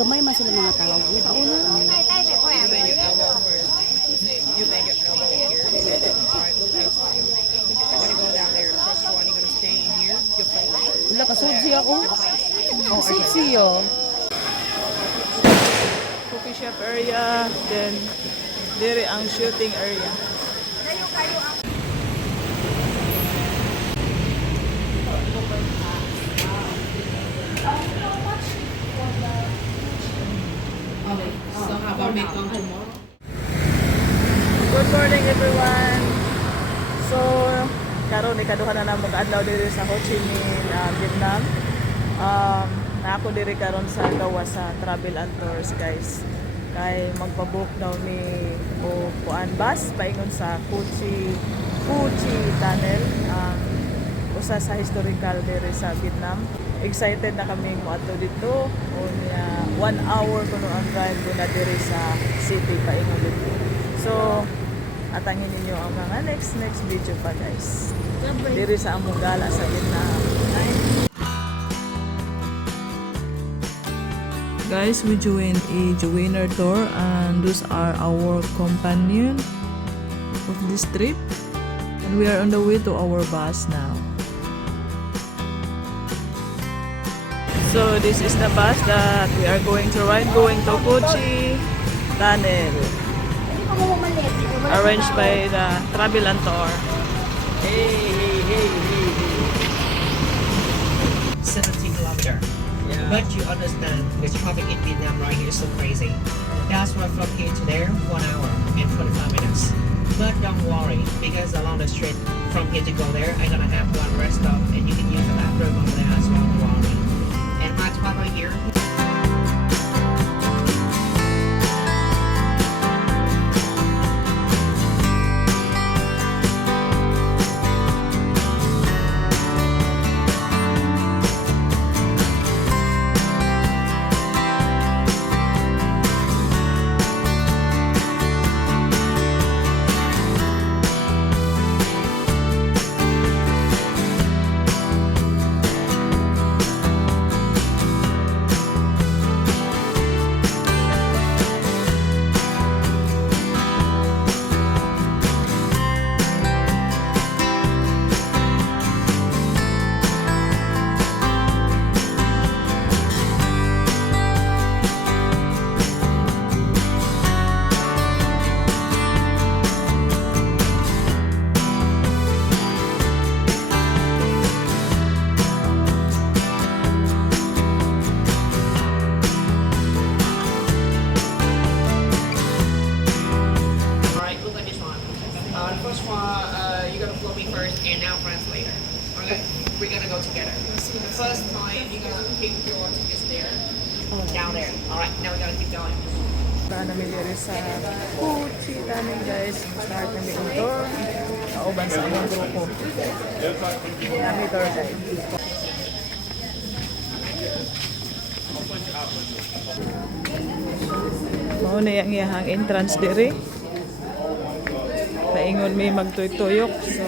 gamay man sila mga tao. Kauna. You make it elbow here. Alright, look at this one. You're gonna go down there. The first one, you're gonna stay in here. You'll play. Wala, kasubsi ako. Kasubsi yo. Coffee shop area, then diri ang shooting area. So how about make them tomorrow? Good morning everyone. So, karon ikaduha na namo adlaw diri sa Ho Chi Minh, Vietnam. Na ako diri karon sa gawa sa travel and tours, guys. Kay magpa-book daw ni o kuan bus paingon sa Ho Chi Tunnel, usa sa historical diri sa Vietnam. Excited na kami mo ato dito. Unya 1 hour kuno ang drive na diri sa city paingon dito. So, atangin ninyo ang mga next video pa, guys. Diri sa among gala sa Vietnam. Guys, we joined a joiner tour and those are our companion of this trip. And we are on the way to our bus now. So this is the bus that we are going to ride, going to Ho Chi Tunnel. Arranged by the Travel and Tour. Hey. 17 kilometers. Yeah. But you understand the traffic in Vietnam right here is so crazy. That's why from here to there, 1 hour and 45 minutes. But don't worry, because along the street from here to go there, I'm gonna have one rest stop and you can use the bathroom over there as well. Don't worry. And my spot right here. And now translator. Okay, we're gonna go together. The first time you're gonna keep your tickets there, down there. All right, now we're gonna keep going. Para namin diri sa Ho Chi Tunnel, guys. Start kami ang tour. Kauban sa among grupo. Kami tour guide. Mao na yang iyahang entrance diri. Paingon may magtuyok. So,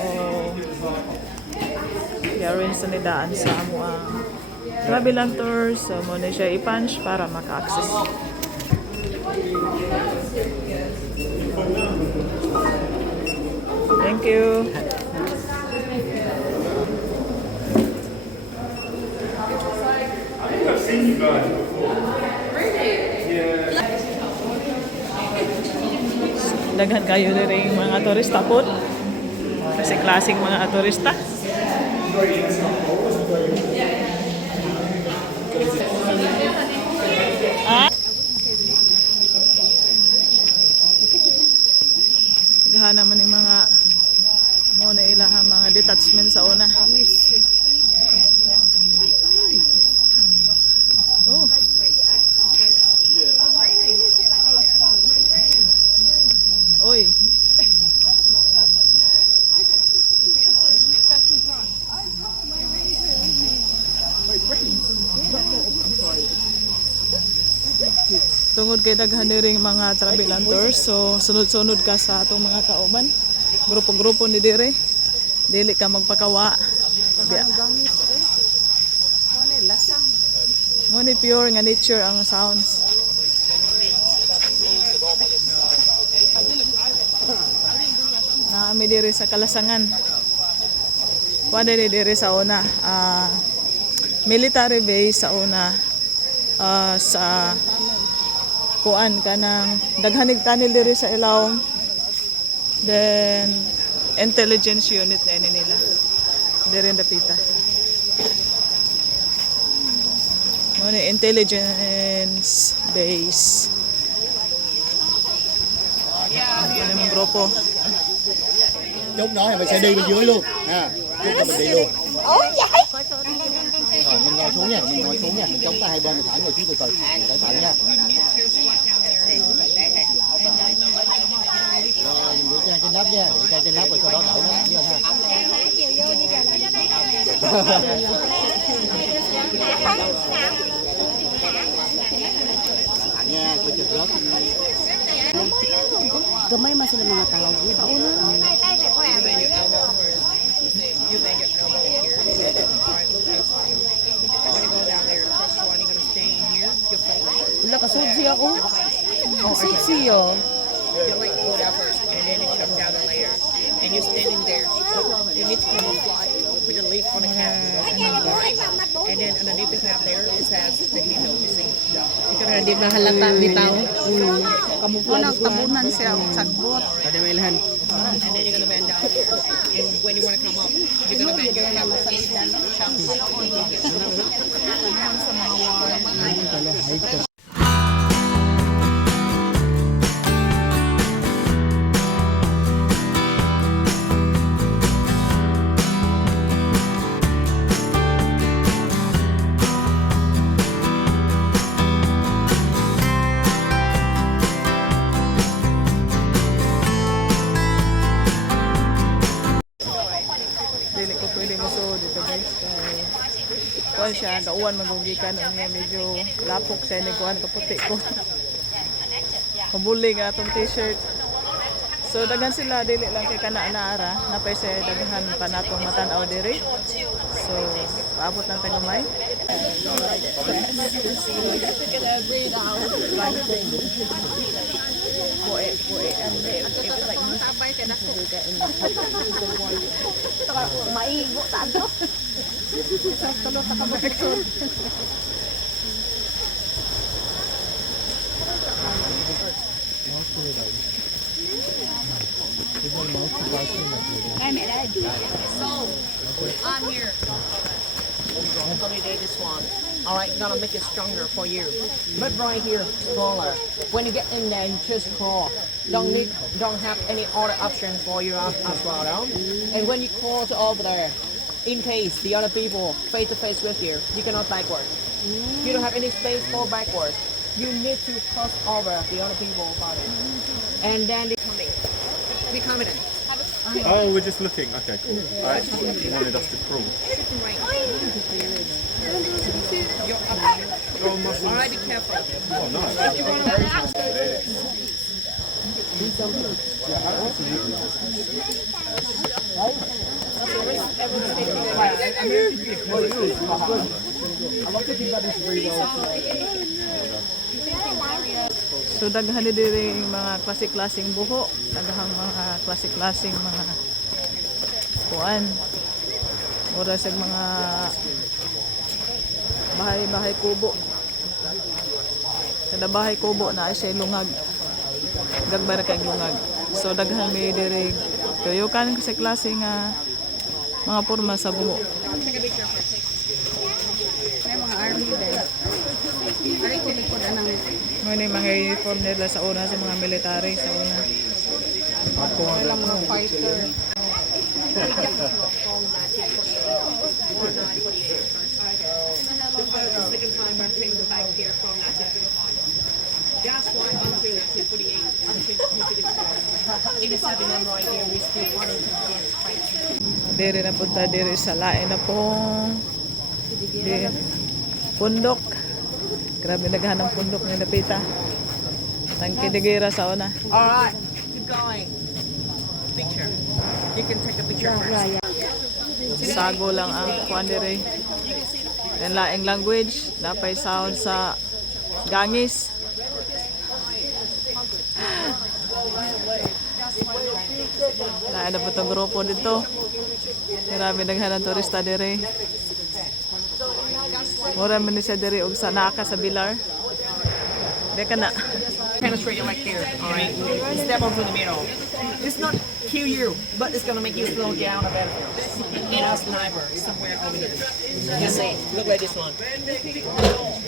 i-arrange sa nidaan sa amuang travel and tour. So, muna siya i-punch para maka-access. Thank you. I've seen you guys before. Really? Yeah. Daghan kayo diri mga turista po. Kasi klaseng mga turista. Daghan naman yung mga muna ilaha mga detachment sa una. Oh. Oy. Tungod kay daghan ring mga travel and tours, so sunod-sunod ka sa atong mga kauban. Grupo-grupo ni dire. Dili ka magpakawa. Mo ni pure nga nature ang sounds. Naami diri sa Kalasangan. Kuan diri sa una, military base sa una, sa kuan kanang daghanig tunnel diri sa ilawom. Then intelligence unit na ini nila. Diri dapita. Mo ni intelligence base. Ano yung grupo? Chút đó thì mình sẽ đi bên dưới luôn ha, chút là mình đi luôn. Rồi mình ngồi xuống nha, mình chống tay hai bên, mình thả người xuống từ từ, cẩn thận nha. Rồi mình giữ trên nắp nha, giữ trên nắp rồi sau đó đẩy nó như ha. Cẩn thận nha, có trượt rớt. Gamay man sila mga tao. Pauna. You bend your elbow here. Alright, look at this one. You're gonna go down there. The first one, you're gonna stay in here. You'll fold. Wala ka sexy ako. Sexy yo. You'll like go down first, and then you come down the layer. And you're standing there. You need to come and fly. Put your leaf on the cap. Alright? And then underneath the cap there, it says the handle, you see. You're gonna Di mahalata bitaw. Kamuflage tabunan siya sagbot. and then you're gonna bend down. And when you wanna come up, you're gonna bend your head. Dili ko pwede mo so dito guys kay kuan siya dauan magugikan niya medyo lapok siya ni kuan kaputi ko. Mabulig nga atong t-shirt. So daghan sila dili lang kay kana naara napay sa daghan pa natong matan-aw diri. So paabot lang tag gamay. Maigo ta ato. On here. Only day this one. All right, gonna make it stronger for you. But right here, smaller. When you get in there, you just crawl. Don't have any other option for you as well. No? And when you crawl to over there, in case the other people face to face with you, you cannot backward. You don't have any space for backward. You need to cross over the other people body. And then they coming. Be confident. Oh, we're just looking. Okay, cool. I actually wanted us to crawl. Right. You're up. All right, be careful. Oh, nice. So daghan diri mga klase-klaseng buho, daghang mga klase-klaseng mga kuan. Ora sa mga bahay-bahay kubo. Kada bahay kubo na ay siya lungag. Gagbara kay lungag. So daghan mi diri tuyokan kasi klase nga mga porma sa buho. May mga army din. Ari kilikod anang Mga mga uniform nila sa una sa mga military sa una. wala mga fighter. The second time I'm taking the back here from 1935. That's why until 1948, until 1954, 87 and right here, we still wanted to get fight. Diri na punta diri sa lain na pong di pundok. Grabe naghan ng pundok ni Lapita. Tangkidigira sa una. All right, keep going. Picture. You can take a picture first. Sago lang ang kuan diri. Then laing language, napay sound sa gangis. Lain na po itong grupo dito. Marami naghanang turista dire. Mura man ni siya dire og sa naka sa Bilar. Di ka na. Penetrate your leg there. All right. Step on through the middle. It's not kill you, but it's gonna make you slow down a bit. And a sniper somewhere over here. You see? Look like this one.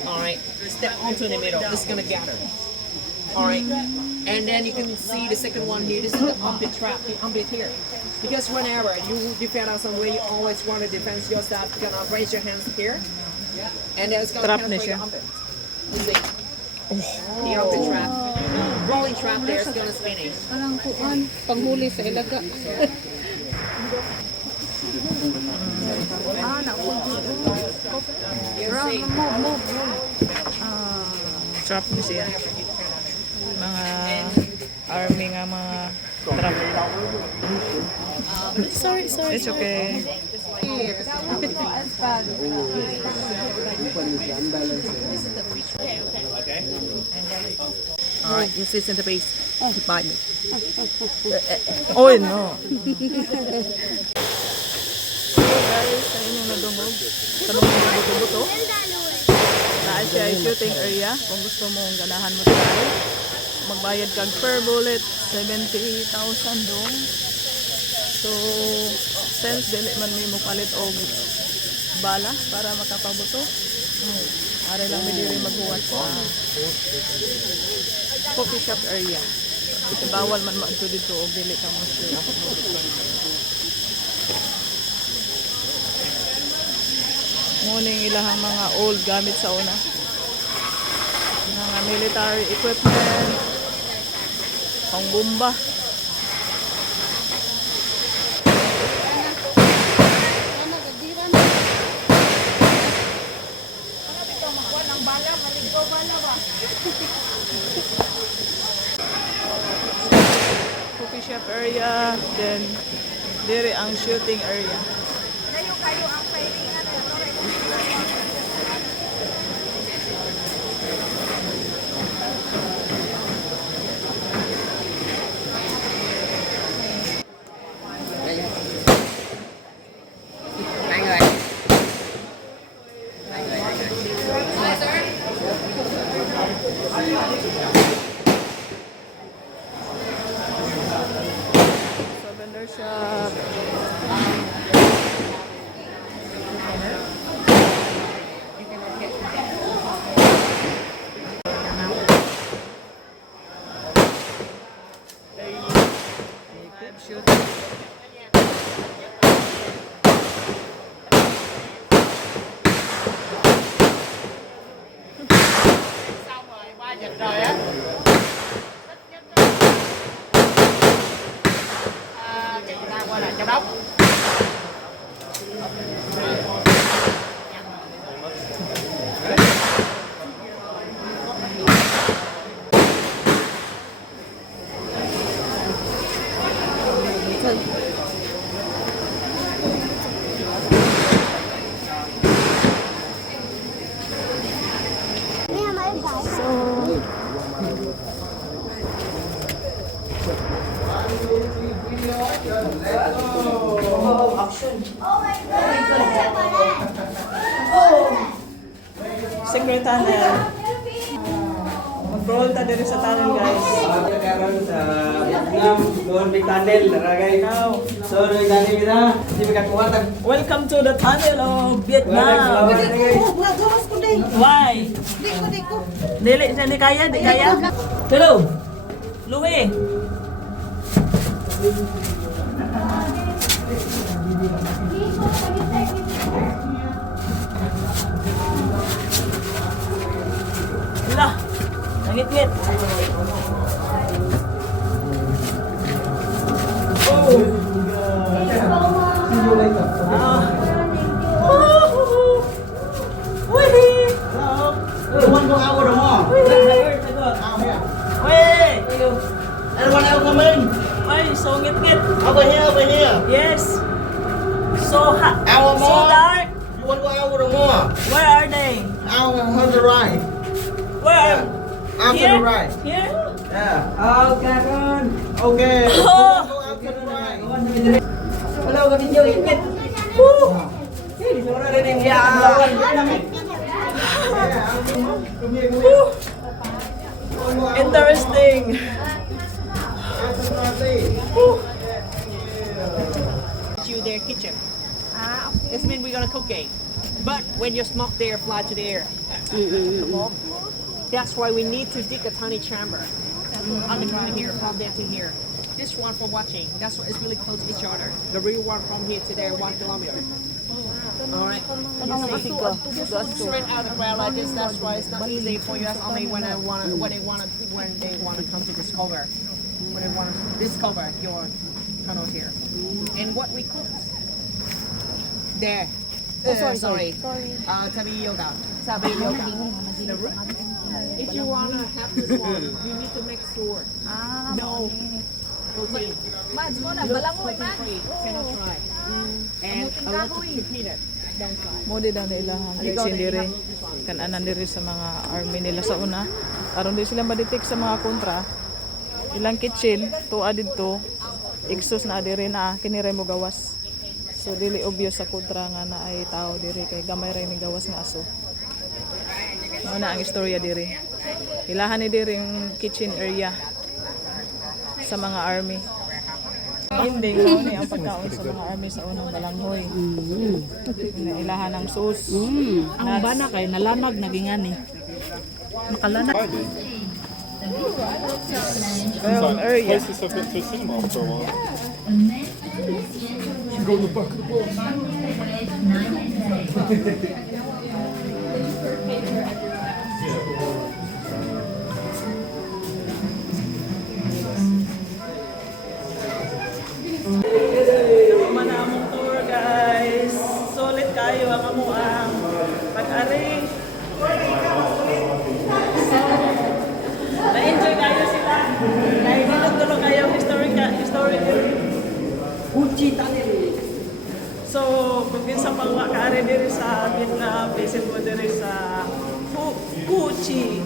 All right. Step onto the middle. This is gonna gather. All right. And then you can see the second one here. This is the armpit trap. The armpit here. Because whenever you defend on somewhere, you always want to defend yourself. You're gonna raise your hands here, and then it's gonna Trap na penetrate siya. your armpit. You see? The armpit trap. Rolling trap there is gonna spinning. Parang kuan, panghuli sa ilaga. Trap ni siya. Mga army nga mga trap. Sorry. It's okay. All right, you sit in the base. Bite me. Oy, no. So guys, sa inyong nadungog, tanong mo buto-buto. Naan siya ay shooting area. Kung gusto mong ganahan mo tayo, magbayad kag per bullet, 70,000 dong. So, since dili man may mo palit og bala para makapabuto, ari lang mi diri maghuwat sa coffee shop area. Kasi bawal man maadto dito og dili ka mo shoot. Muning ilahang mga old gamit sa una. Mga military equipment, pang bomba. Coffee shop area, then dire ang shooting area. Souvenir shop. Shooting. Secret tunnel. Mag-roll ta diri sa tunnel, guys. Karon sa Vietnam, doon may tunnel, naragay. So, may tunnel kita, hindi makakuha tag. Welcome to the tunnel of Vietnam. Why? Dili di kaya, di kaya. Hello. Louie. Lah. Ngit-ngit. Oh. One more hour or more. Wait. Everyone else come in. Ay, so ngit-ngit. Over here, over here. Yes. So hot. Hour So more. dark. one hour or more. Where are they? Hour on the right. Where? After Here? the right. Here? Yeah. Okay, Ron. Okay. Oh. Go after the right. Hello, video init. Woo! Interesting. You their kitchen. This means we're gonna cook it. But when you smoke, they fly to the air. That's why we need to dig a tiny chamber underground here, from there to here. This one for watching. That's why it's really close to each other. The real one from here to there, 1 kilometer. All right. Straight out of the ground like this. That's why it's not easy for you. That's only when they want to come to discover. When they want to discover your tunnels here. And what we cook there. Sorry. Tapioca. The root. If you wanna have this one, you need to make sure. No. Protein. Protein free. Cannot try. And a lot of peanut. Don't try. Mo di daw nila ang kitchen dire. Kananan dire sa mga army nila sa una. Aron di sila madetect sa mga kontra. Ilang kitchen tuwa didto. Exhaust na dire na kinire mo gawas. So dili obvious sa kontra nga na ay tao dire kay gamay ra ni gawas nga aso. Mao na ang istorya dire. Ilahan ni dire yung kitchen area sa mga army. Hindi mo ni ang pagkaon sa mga army sa unang balanghoy. Ilahan ng sauce. Ang bana kay nalanag naging ani. Makalanag. Well, area. Closest I've been to a cinema for a while. Man among tour guys. Solid kayo ang amuang pag-ari. So, na-enjoy kayo sila. Nahihilog-tulog kayo historical. Uchi Tunnel. So, kung minsan pang makaari diri sa Vietnam, visit mo diri sa Cu Chi